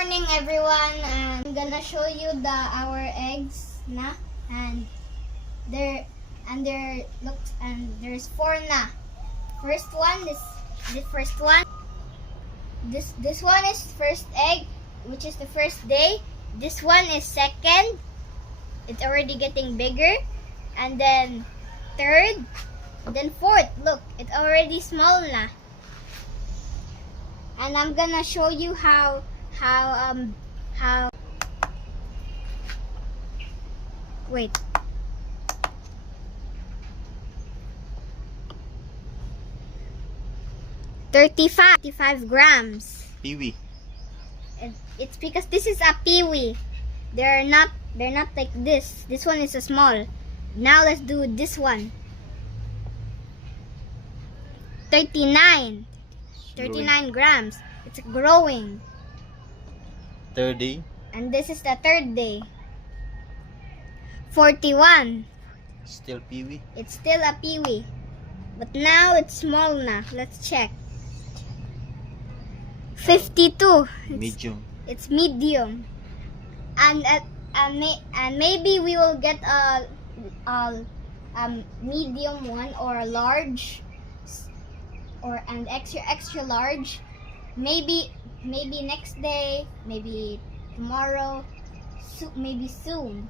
Morning everyone. I'm gonna show you our eggs na, and there there's four na. First one is the first one. This one is first egg, which is the first day. This one is second. It's already getting bigger, and then third, then fourth. Look, it's already small na. And I'm gonna show you how wait. $35 grams. Peewee. It's because this is a peewee. They're not like this. This one is a small. Now let's do this one. 39 grams. It's growing. Third day. And this is the third day. 41. Still peewee. It's still a peewee. But now it's small na. Let's check. 52. Medium. It's medium. And maybe we will get a medium one, or a large, or an extra large. Maybe next day, maybe tomorrow, maybe soon.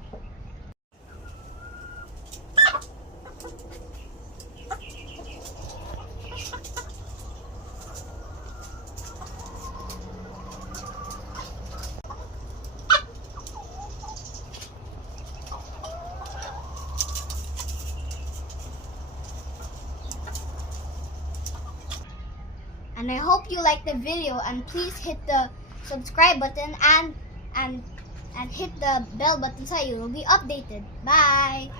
And I hope you like the video, and please hit the subscribe button and hit the bell button so you will be updated. Bye!